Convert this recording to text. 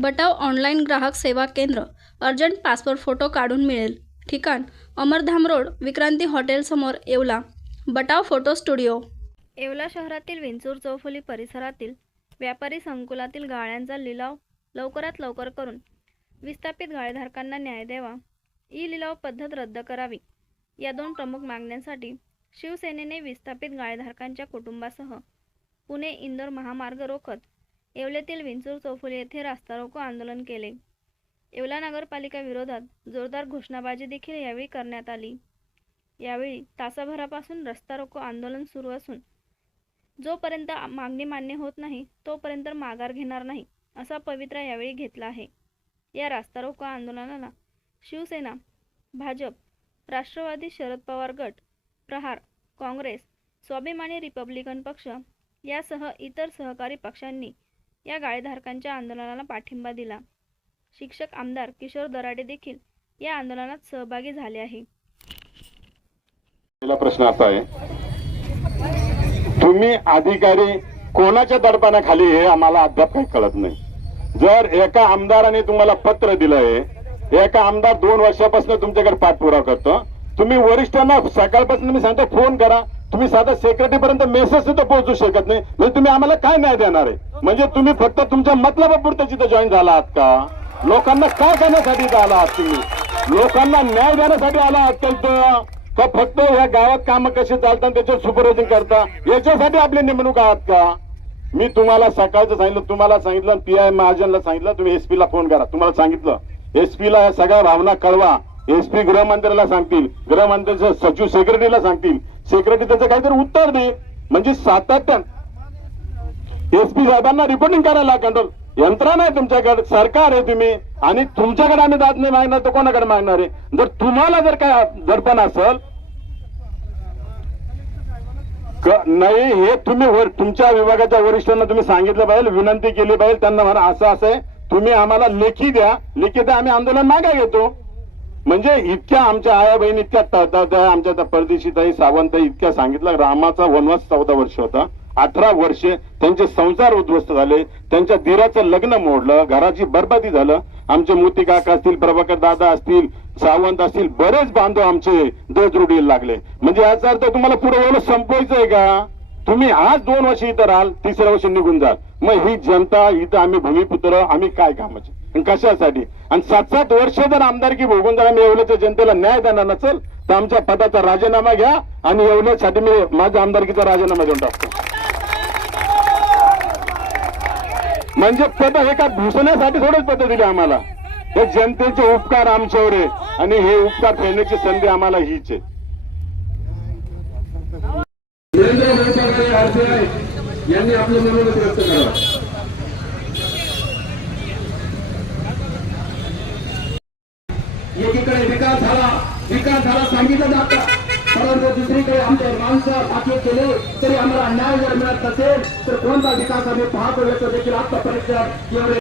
बटाव online ग्राहक सेवा केंद्र अर्जंट पासपोर्ट फोटो काढून मिळेल. ठिकाण अमरधाम रोड विक्रांती हॉटेलसमोर Yeola. Batav photo studio. Yeola शहरातील विंचूर चौफुली परिसरातील व्यापारी संकुलातील गाळ्यांचा लिलाव लवकरात लवकर करून विस्थापित गाळेधारकांना न्याय द्यावा. ई लिलाव पद्धत रद्द करावी. या दोन प्रमुख मागण्यांसाठी शिवसेनेने विस्थापित गाळेधारकांच्या कुटुंबासह पुणे इंदोर महामार्ग रोखत येवल्यातील विंचूर चौफुले येथे रास्ता रोको आंदोलन केले. येवला नगरपालिका विरोधात जोरदार घोषणाबाजी देखील यावेळी करण्यात आली. यावेळी तासाभरापासून रस्ता रोको आंदोलन सुरू असून जोपर्यंत मागणी मान्य होत नाही तोपर्यंत माघार घेणार नाही असा पवित्रा यावेळी घेतला आहे. या रास्ता रोको आंदोलनाला शिवसेना भाजप राष्ट्रवादी शरद पवार गट प्रहार काँग्रेस स्वाभिमानी रिपब्लिकन पक्ष यासह इतर सहकारी पक्षांनी या गाळेधारकांच्या आंदोलनाला पाठिंबा दिला. शिक्षक आमदार किशोर दराडे देखील या आंदोलनात सहभागी झाले आहे. पहिला प्रश्न असा आहे तुम्ही अधिकारी कोणाच्या दडपणाखाली हे आम्हाला अद्याप काही कळत नाही. जर एका आमदाराने तुम्हाला पत्र दिलंय एका आमदार दोन वर्षापासून तुमच्याकडे पाठपुरावा करतो तुम्ही वरिष्ठांना सकाळपासून मी सांगतो फोन करा. तुम्ही साधा सेक्रेटरी पर्यंत मेसेज सुद्धा पोहोचू शकत नाही. म्हणजे तुम्ही आम्हाला काय न्याय देणार आहे? म्हणजे तुम्ही फक्त तुमच्या मतलबापुरतं तिथं जॉईन झाला आहात का? लोकांना काय करण्यासाठी आला आहात तुम्ही? लोकांना न्याय देण्यासाठी आला आहात का का फक्त ह्या गावात काम कशी चालतात त्याच्यावर सुपरवायझिंग करता? याच्यासाठी आपली नेमणूक आहात का? मी तुम्हाला सकाळचं सांगितलं तुम्हाला सांगितलं पी आय महाजनला सांगितलं तुम्ही एसपी ला फोन करा. तुम्हाला सांगितलं. एसपी ला या सगळ्या भावना कळवा. एसपी गृहमंत्र्याला सांगतील. गृहमंत्र्याचे सचिव सेक्रेटरीला सांगतील. सेक्रेटरी त्याचं काहीतरी उत्तर दे. म्हणजे सातत्यान. एसपी साहेबांना रिपोर्टिंग करायला कंट्रोल यंत्रणा आहे तुमच्याकडे. सरकार आहे तुम्ही. आणि तुमच्याकडे आम्ही दाद नाही मागणार तर कोणाकडे मागणार आहे? जर तुम्हाला जर काय दडपण असेल नाही हे तुम्ही वर- तुमच्या विभागाच्या वरिष्ठांना तुम्ही सांगितलं पाहिजे विनंती केली पाहिजे. त्यांना म्हणा असं असं आहे. तुम्ही आम्हाला लेखी द्या. लेखी द्या आम्ही आंदोलन मागे घेतो. म्हणजे इतक्या आमच्या आया बहिणी इतक्या आमच्या त्या परदेशीताई सावंत इतक्या सांगितलं. रामाचा वनवास चौदा वर्ष होता. अठरा वर्षे त्यांचे संसार उद्ध्वस्त झाले. त्यांच्या दिराचं लग्न मोडलं. घराची बरबादी झालं. आमचे मोती काका असतील प्रभाकर दादा असतील सावंत असतील बरेच बांधव आमचे दजरुडीला लागले. म्हणजे याचा अर्थ तुम्हाला पुढे वळून संपवायचंय का? तुम्ही आज दोन वर्ष इथं राहाल तिसऱ्या वर्षी निघून जाल. मग ही जनता इथं आम्ही भूमिपुत्र आम्ही काय कामाचे? कशासाठी? आणि सात सात वर्ष जर आमदारकी भोगून जर आम्ही येवल्याच्या जनतेला न्याय देणार नसेल तर आमच्या पदाचा राजीनामा घ्या आणि येवल्यासाठी मी माझ्या आमदारकीचा राजीनामा देऊन टाकतो. म्हणजे पद हे का भूषणासाठी थोडंच पद दिली आम्हाला. हे जनतेचे उपकार आमच्यावर आहे आणि हे उपकार फेडण्याची संधी आम्हाला हीच आहे. यांनी आपलं मनोगत व्यक्त करावं. विकास झाला विकास झाला सांगितलं जातं. परंतु दुसरीकडे आमचे माणसं बाकी केले तरी आम्हाला न्याय जर मिळत नसेल तर कोणता विकास आम्ही पाहतो याचं देखील आतापर्यंत एवढे